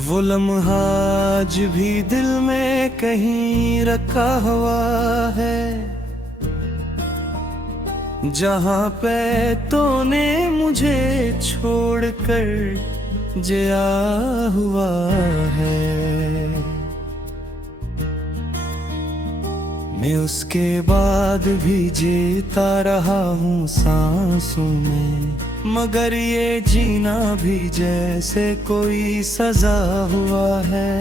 वो लम्हा आज भी दिल में कहीं रखा हुआ है, जहाँ पे तूने मुझे छोड़कर जिया हुआ है। मैं उसके बाद भी जीता रहा हूँ सांसों में, मगर ये जीना भी जैसे कोई सजा हुआ है।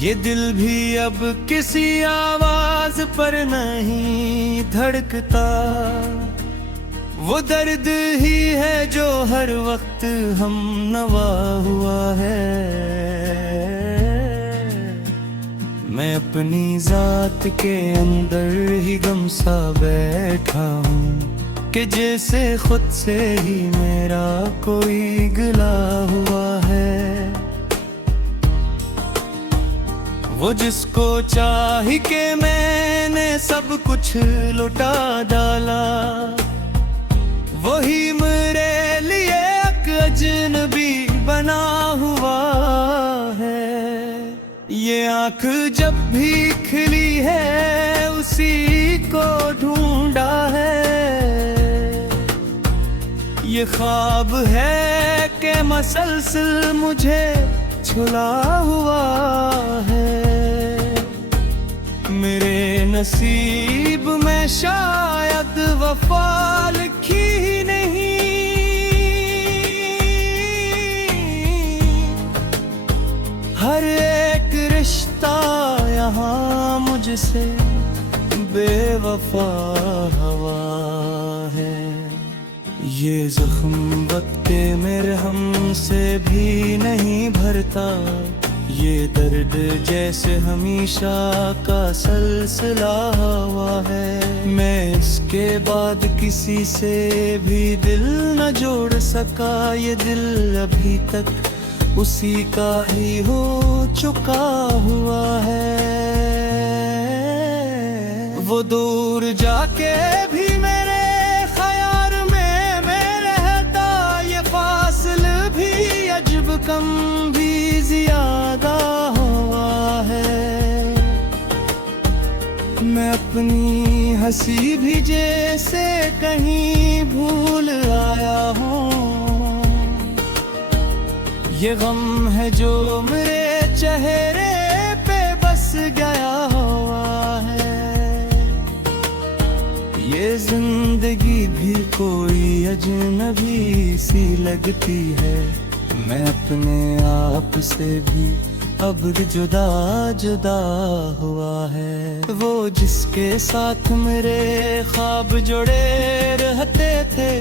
ये दिल भी अब किसी आवाज पर नहीं धड़कता, वो दर्द ही है जो हर वक्त हम नवा हुआ है। मैं अपनी जात के अंदर ही गम सा बैठा हूँ कि जैसे खुद से ही मेरा कोई गिला हुआ है। वो जिसको चाह के मैंने सब कुछ लुटा डाला, वही मेरे लिए एक अजनबी बना हुआ है। ये आँख जब भी खिली है उसी को ढूंढा है। ये ख्वाब है कि मसलसल मुझे छुला हुआ है। मेरे नसीब में शायद वफा लिखी ही नहीं, हर एक रिश्ता यहाँ मुझसे बेवफा हवा है। ये जख्म वक्त मेरे हमसे भी नहीं भरता, ये दर्द जैसे हमेशा का सिलसिला हुआ है। मैं इसके बाद किसी से भी दिल न जोड़ सका, ये दिल अभी तक उसी का ही हो चुका हुआ है। वो दूर जाके भी मेरे ख्याल में मैं रहता, ये फासले भी अजब कम भी ज्यादा हुआ है। मैं अपनी हंसी भी जैसे कहीं भूल आया हूँ। ये गम है जो मेरे चेहरे पे बस गया हुआ है। ये जिंदगी भी कोई अजनबी सी लगती है। मैं अपने आप से भी अब जुदा जुदा हुआ है। वो जिसके साथ मेरे ख्वाब जुड़े रहते थे,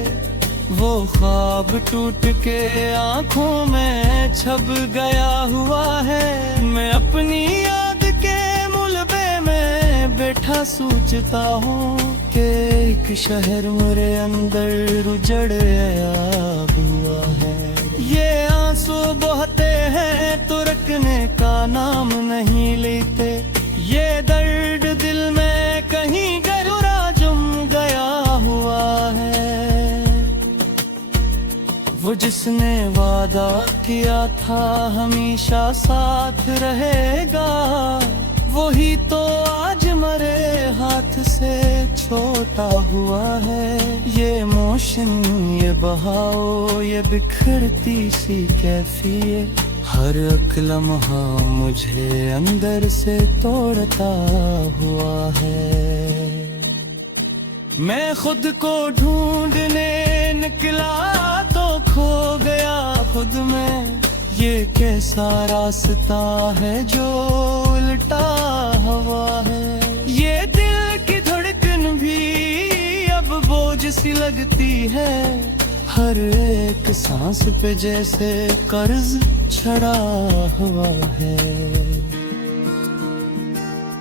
वो ख्वाब टूट के आंखों में छप गया हुआ है। मैं अपनी याद के मुलबे में बैठा सोचता हूँ कि एक शहर मेरे अंदर उजड़ गया हुआ है। ये आंसू बहते हैं तो रुकने का नाम नहीं लेते, ये दर्द दिल में कहीं गहरा जम गया हुआ है। वो जिसने वादा किया था हमेशा साथ रहेगा, वही तो आज मरे हाथ से छोटा हुआ है। ये मोशन, ये बहाव, ये बिखरती सी कैफियत, हर एक लम्हा मुझे अंदर से तोड़ता हुआ है। मैं खुद को ढूंढने निकला तो खो गया खुद में। ये कैसा रास्ता है जो उल्टा हवा है। ये दिल की धड़कन भी अब बोझ सी लगती है, हर एक सांस पे जैसे कर्ज चढ़ा हुआ है।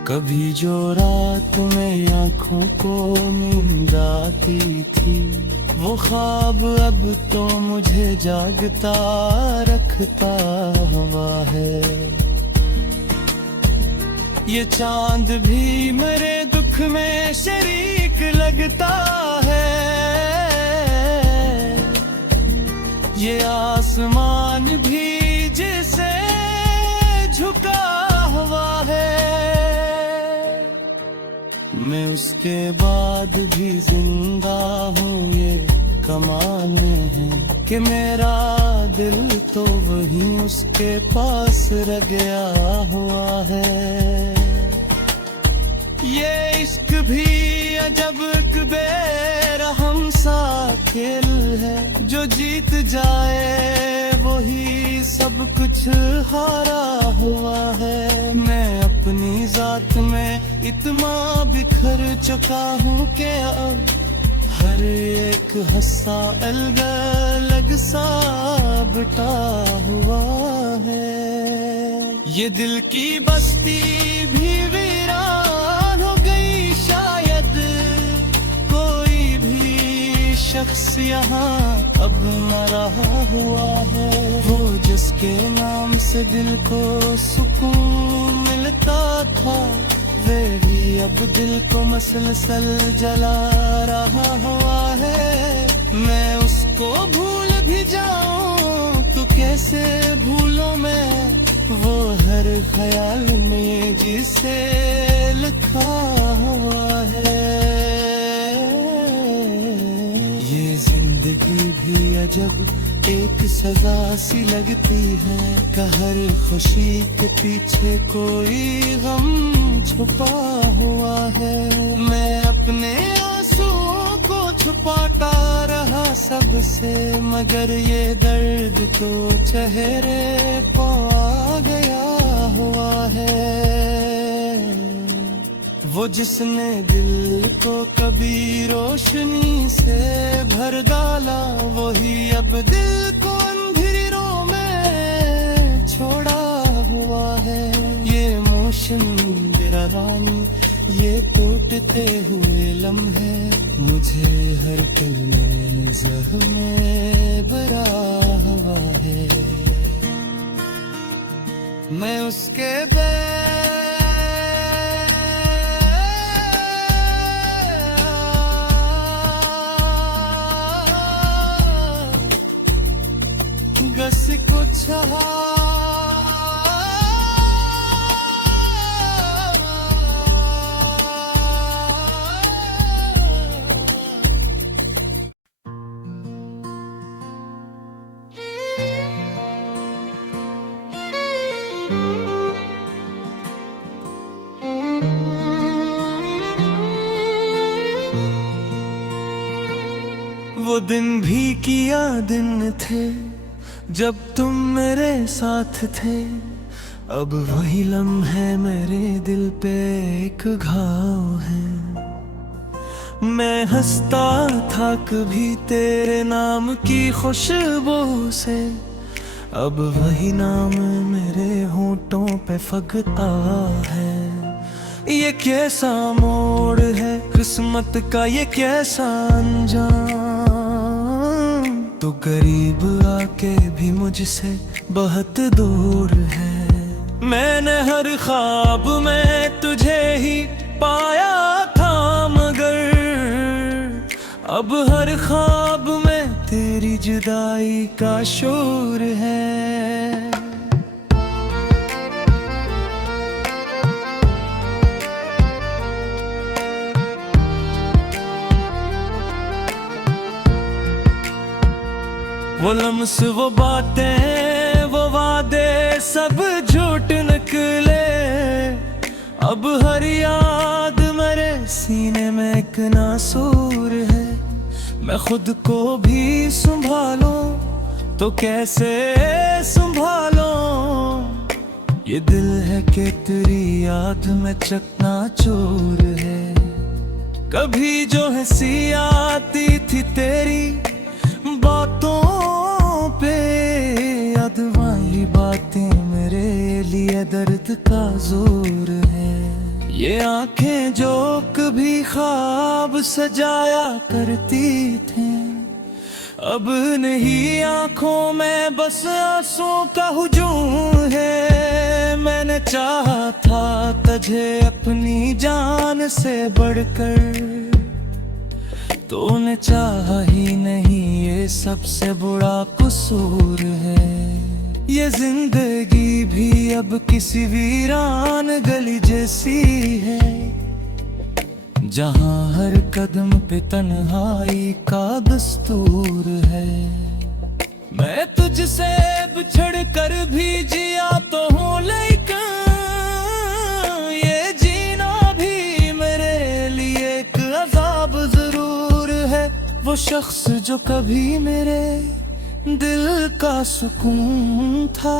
कभी जो रात में आँखों को नींद आती थी, वो ख्वाब अब तो मुझे जागता रखता हुआ है। ये चांद भी मेरे दुख में शरीक लगता है। आसमान भी जिसे झुका हुआ है, मैं उसके बाद भी जिंदा हूँ। ये कमाल है कि मेरा दिल तो वहीं उसके पास रह गया हुआ है। ये इश्क भी अजब बेरहम सा खेल है, जो जीत जाए वही सब कुछ हारा हुआ है। मैं अपनी जात में इतना बिखर चुका हूँ कि अब हर एक हस्सा अलग सा बटा हुआ है। ये दिल की बस्ती भी वीरान हो गई, शायद कोई भी शख्स यहाँ अब न रहा हुआ है। वो जिसके नाम से दिल को सुकून मिलता था, वे भी अब दिल को मसलसल जला रहा हुआ है। मैं उसको भूल भी जाऊं तो कैसे भूलूं मैं वो हर ख्याल में जिसे लिखा हुआ है। ये जिंदगी भी अजब एक सजा सी लगती है, कि हर खुशी के पीछे कोई गम छुपा हुआ है। मैं अपने आंसुओं को छुपाता रहा सबसे, मगर ये दर्द तो चेहरे को आ गया हुआ है। वो जिसने दिल को कभी रोशनी से भर डाला, वही अब दिल को अंधेरों में छोड़ा हुआ है। ये मौसम रानी, ये टूटते हुए लम्हे मुझे हर पल में ज़ख्मे भरा हुआ है। मैं उसके गस को चाहा, वो दिन भी किया दिन थे जब तुम मेरे साथ थे। अब वही लम्हे मेरे दिल पे एक घाव है। मैं हंसता था कभी तेरे नाम की खुशबू से, अब वही नाम मेरे होंठों पे फगता है। ये कैसा मोड़ है किस्मत का, ये कैसा अंजाम। तो करीब आके भी मुझसे बहुत दूर है। मैंने हर ख्वाब में तुझे ही पाया था, मगर अब हर ख्वाब में तेरी जुदाई का शोर है। वो लम्स, वो बातें, वो वादे सब झूठ निकले। अब हर याद मेरे सीने में एक नासूर है। मैं खुद को भी संभालूं तो कैसे संभालूं। ये दिल है कि तेरी याद में चकनाचूर है। कभी जो हंसी आती थी तेरी बातों पे, याद वाली बातें मेरे लिए दर्द का जोर है। ये आंखें जो कभी ख्वाब सजाया करती थी, अब नहीं आंखों में बस आंसू का हुजूम है। मैंने चाहा था तुझे अपनी जान से बढ़कर, तूने चाहा ही नहीं, ये सबसे बड़ा कसूर है। ये जिंदगी भी अब किसी वीरान गली जैसी है, जहाँ हर कदम पे तन्हाई का दस्तूर है। मैं तुझसे बिछड़ कर भी जिया तो हूँ, लेकिन ये जीना भी मेरे लिए एक अजाब जरूर है। वो शख्स जो कभी मेरे दिल का सुकून था,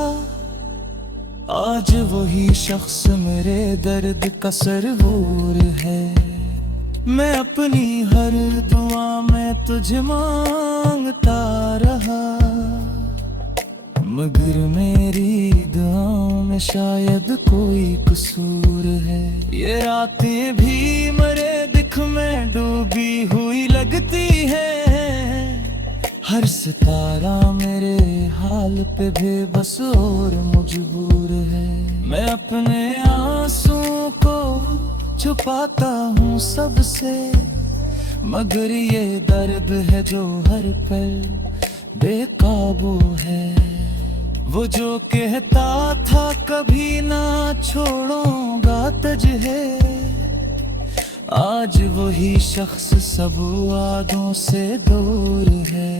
आज वही शख्स मेरे दर्द का सरवूर है। मैं अपनी हर दुआ में तुझे मांगता रहा, मगर मेरी दुआओं में शायद कोई कसूर है। ये रातें भी मेरे दिख में डूबी हुई लगती है, हर सितारा मेरे हाल पे बेबस और मजबूर है। मैं अपने आंसुओं को छुपाता हूँ सबसे, मगर ये दर्द है जो हर पल बेकाबू है। वो जो कहता था कभी ना छोड़ूंगा तुझे, आज वही शख्स सब वादों से दूर है।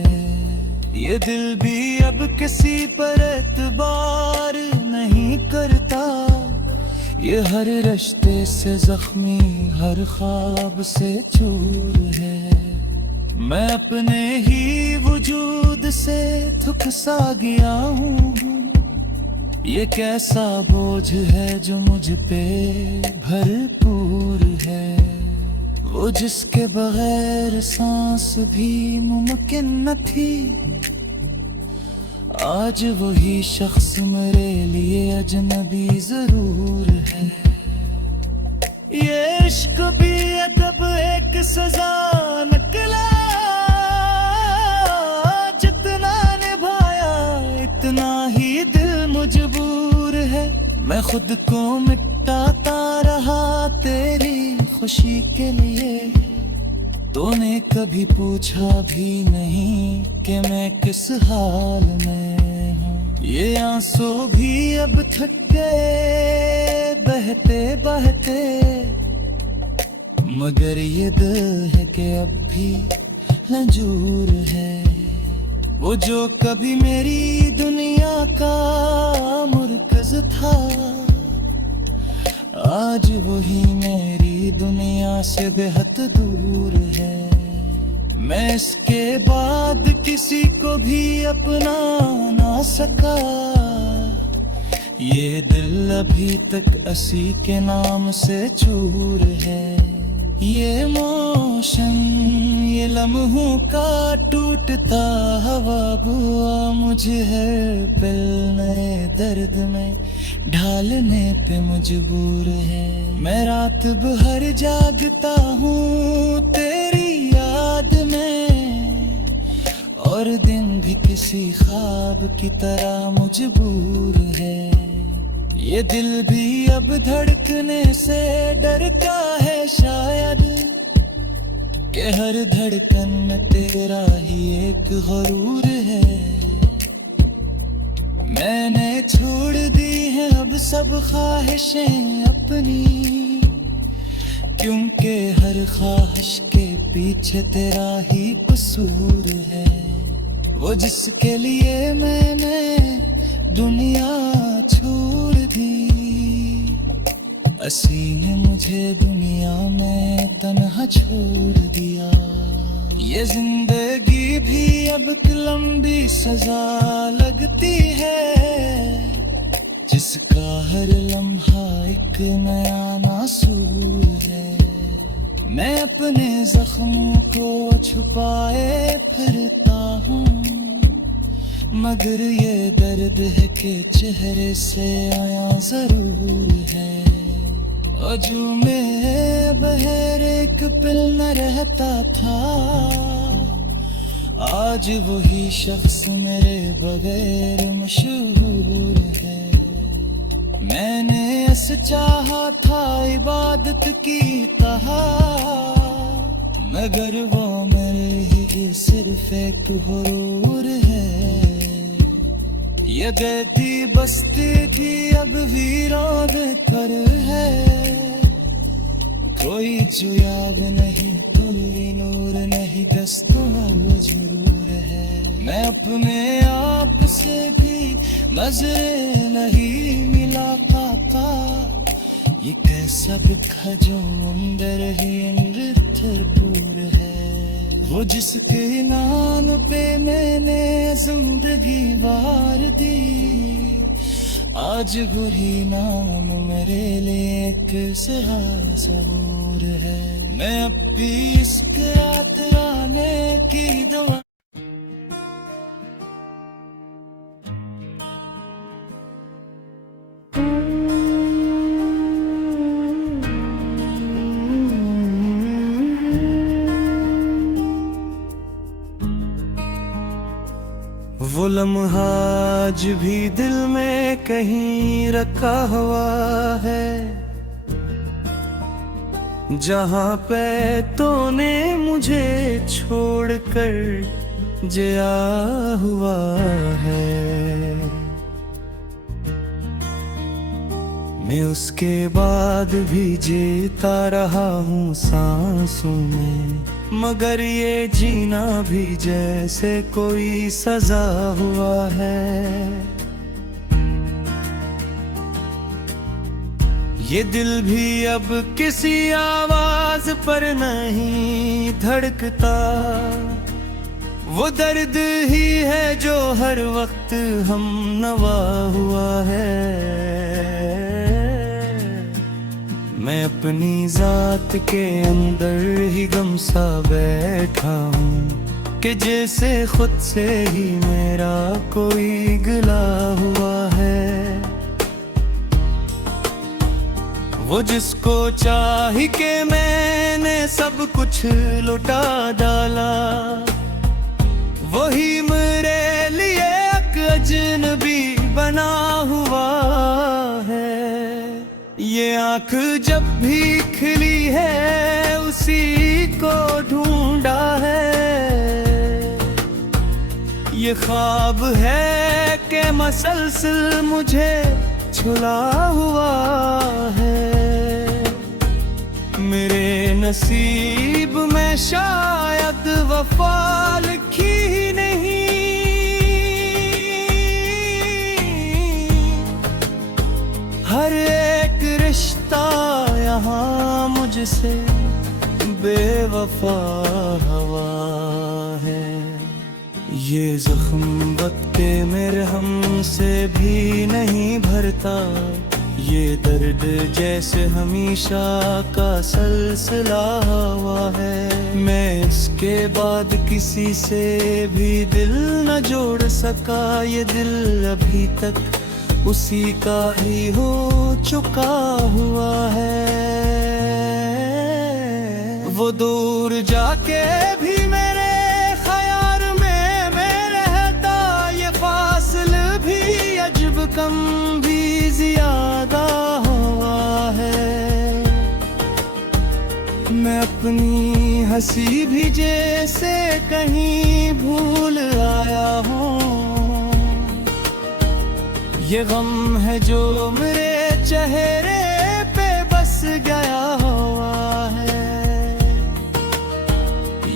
ये दिल भी अब किसी पर एतबार नहीं करता, ये हर रिश्ते से जख्मी, हर ख्वाब से चूर है। मैं अपने ही वजूद से थक सा गया हूँ, ये कैसा बोझ है जो मुझ पे भरपूर है। वो जिसके बगैर सांस भी मुमकिन न थी, आज वही शख्स मेरे लिए अजनबी जरूर है। ये इश्क भी अदब एक सजा निकला, जितना निभाया इतना ही दिल मजबूर है। मैं खुद को मिटाता रहा तेरी खुशी के लिए, तूने कभी पूछा भी नहीं कि मैं किस हाल में हूँ। ये आंसू भी अब थक गए बहते बहते, मगर ये दिल है कि अब भी रंजूर है। वो जो कभी मेरी दुनिया का मुर्कज था, आज वही मेरी दुनिया से बेहद दूर है। मैं इसके बाद किसी को भी अपना ना सका, ये दिल अभी तक असी के नाम से चूर है। ये मोशन, ये लम्हों का टूटता हवा बुआ मुझे है पल नए दर्द में ढालने पे मजबूर है। मैं रात भर जागता हूँ तेरी याद में, और दिन भी किसी ख्वाब की तरह मजबूर है। ये दिल भी अब धड़कने से डरता है शायद, कि हर धड़कन में तेरा ही एक गुरूर है। मैंने छोड़ दी है अब सब ख्वाहिशें अपनी, क्योंकि हर ख्वाहिश के पीछे तेरा ही कसूर है। वो जिसके लिए मैंने दुनिया छोड़ दी, असी ने मुझे दुनिया में तन्हा छोड़ दिया। ये जिंदगी भी अब लंबी सजा लगती है, जिसका हर लम्हा एक नया नासूर है। मैं अपने जख्मों को छुपाए फिरता हूँ, मगर ये दर्द है कि चेहरे से आया जरूर है। अजू में बहर एक पल न रहता था, आज वही शख्स मेरे बगैर मशहूर है। मैंने ऐसे चाहा था इबादत की कहा, मगर वो मेरे ही सिर्फ एक हुरूर है। ये देती बस्ती थी अब वीरान पर है। कोई जुयाब नहीं तुल्ली नूर नहीं दस्तूर जरूर है। मैं अपने आप से भी मजे नहीं मिला पाता। ये कैसा बिखा जो अंदर ही नृत्यपुर है। वो जिसके नाम पे मैंने जिंदगी वार दी, आज बुरी नाम मेरे लिए एक सहाय सबूर है। मैं अब भी इसके आने की दुआ वो लम्हा आज भी दिल में कहीं रखा हुआ है, जहाँ पे तूने मुझे छोड़कर जिया हुआ है। मैं उसके बाद भी जीता रहा हूँ सांसों में, मगर ये जीना भी जैसे कोई सजा हुआ है। ये दिल भी अब किसी आवाज पर नहीं धड़कता। वो दर्द ही है जो हर वक्त हम नवा हुआ है। मैं अपनी जात के अंदर ही गम सा बैठा हूँ कि जैसे खुद से ही मेरा कोई गिला हुआ है। वो जिसको चाह के मैंने सब कुछ लुटा डाला, वही मेरे लिए एक अजनबी बना हुआ है। ये आँख जब भी खिली है उसी को ढूंढा है। ये ख्वाब है कि मसलसल मुझे छुला हुआ है। मेरे नसीब में शायद वफा लिखी ही नहीं। हर एक रिश्ता यहाँ मुझसे बेवफा हवा है। ये जख्म वक्त मेरे हमसे भी नहीं भरता। ये दर्द जैसे हमेशा का सिलसिला हुआ है। मैं इसके बाद किसी से भी दिल न जोड़ सका। ये दिल अभी तक उसी का ही हो चुका हुआ है। वो दूर जाके भी मेरे ख्याल में मैं रहता। ये फासले भी अजब कम भी ज्यादा हुआ है। मैं अपनी हंसी भी जैसे कहीं भूल आया हूँ। ये गम है जो मेरे चेहरे पे बस गया हुआ है।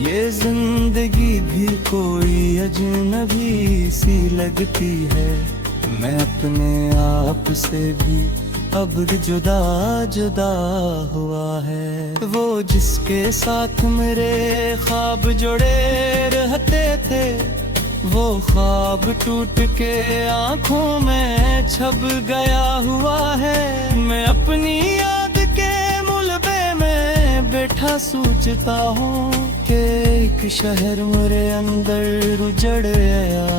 ये जिंदगी भी कोई अजनबी सी लगती है। मैं अपने आप से भी अब जुदा जुदा हुआ है। वो जिसके साथ मेरे ख्वाब जुड़े रहते थे, वो ख्वाब टूट के आंखों में छप गया हुआ है। मैं अपनी याद के मुलबे में बैठा सोचता हूँ कि एक शहर मेरे अंदर उजड़ गया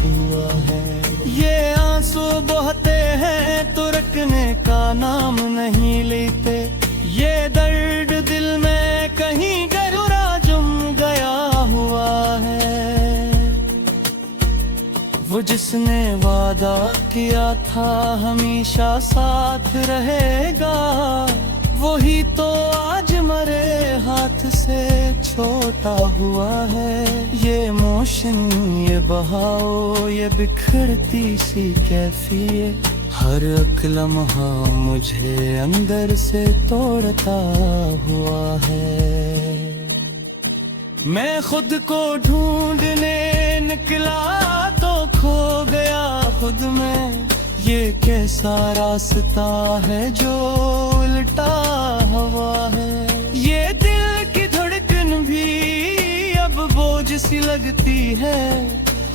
हुआ है। ये आंसू बहते हैं तो रुकने का नाम नहीं लेते। ये दर्द दिल में कहीं गहरा जम गया हुआ है। वो जिसने वादा किया था हमेशा साथ रहेगा, वही तो आज मरे हाथ से छोटा हुआ है। ये मोशन, ये बहाव, ये बिखरती सी कैफियत, हर एक लम्हा मुझे अंदर से तोड़ता हुआ है। मैं खुद को ढूंढने निकला तो खो गया खुद में। ये कैसा रास्ता है जो उल्टा हवा है। ये दिल की धड़कन भी अब बोझ सी लगती है।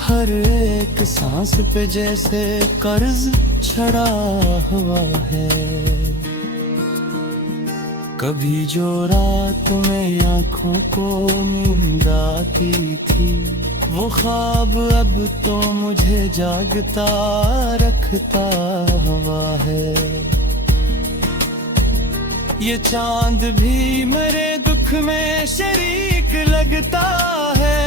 हर एक सांस पे जैसे कर्ज चढ़ा हुआ है। कभी जो रात में आँखों को नींद आती थी, वो ख्वाब अब तो मुझे जागता रखता हुआ है। ये चांद भी मेरे दुख में शरीक लगता है।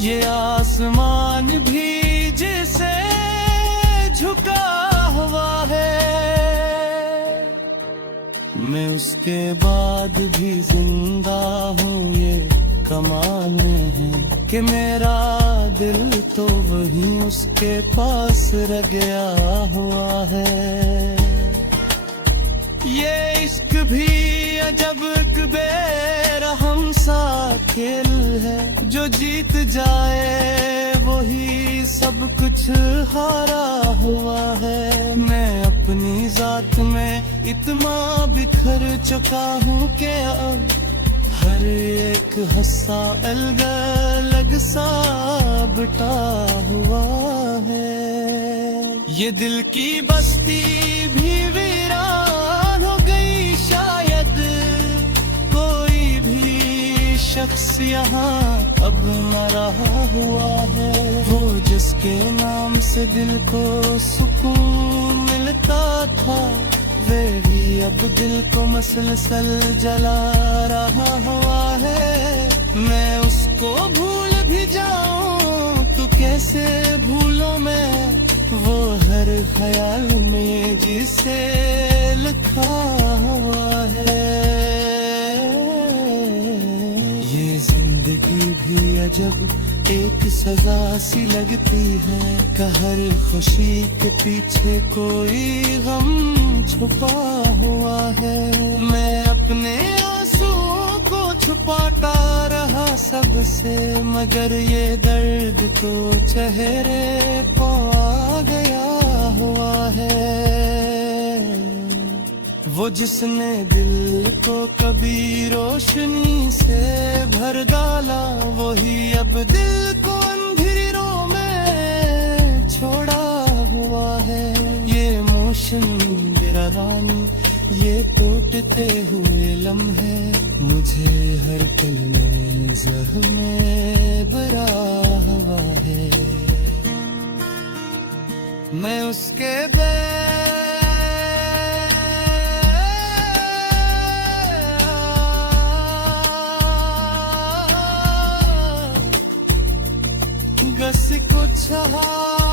ये आसमान भी जिसे झुका हुआ है। मैं उसके बाद भी जिंदा हूँ, ये कमाल है कि मेरा दिल तो वहीं उसके पास रह गया हुआ है। ये इश्क भी अजब एक बेरहम सा खेल है। जो जीत जाए वही सब कुछ हारा हुआ है। मैं अपनी जात में इतना बिखर चुका हूँ कि अब हर एक हस्सा अलग सा बटा हुआ है। ये दिल की बस्ती भी वीरान हो गई शायद। कोई भी शख्स यहाँ अब न रहा हुआ है। वो जिसके नाम से दिल को सुकून मिलता था, वे भी अब दिल को मसलसल जला रहा हुआ है। मैं उसको भूल भी जाऊं तो कैसे भूलूं मैं, वो हर ख्याल में जिसे लिखा हुआ है। ये जिंदगी भी अजब एक सजा सी लगती है कि हर खुशी के पीछे कोई गम छुपा हुआ है। मैं अपने आंसुओं को छुपाता रहा सबसे, मगर ये दर्द तो चेहरे पे आ गया हुआ है। वो जिसने दिल को कभी रोशनी से भर डाला, वही अब दिल को अंधेरों में छोड़ा हुआ है। ये मोशन रानी, ये टूटते हुए लम्हे मुझे हर पल में ज़ख्मे भरा हुआ है। मैं उसके गस को चाहा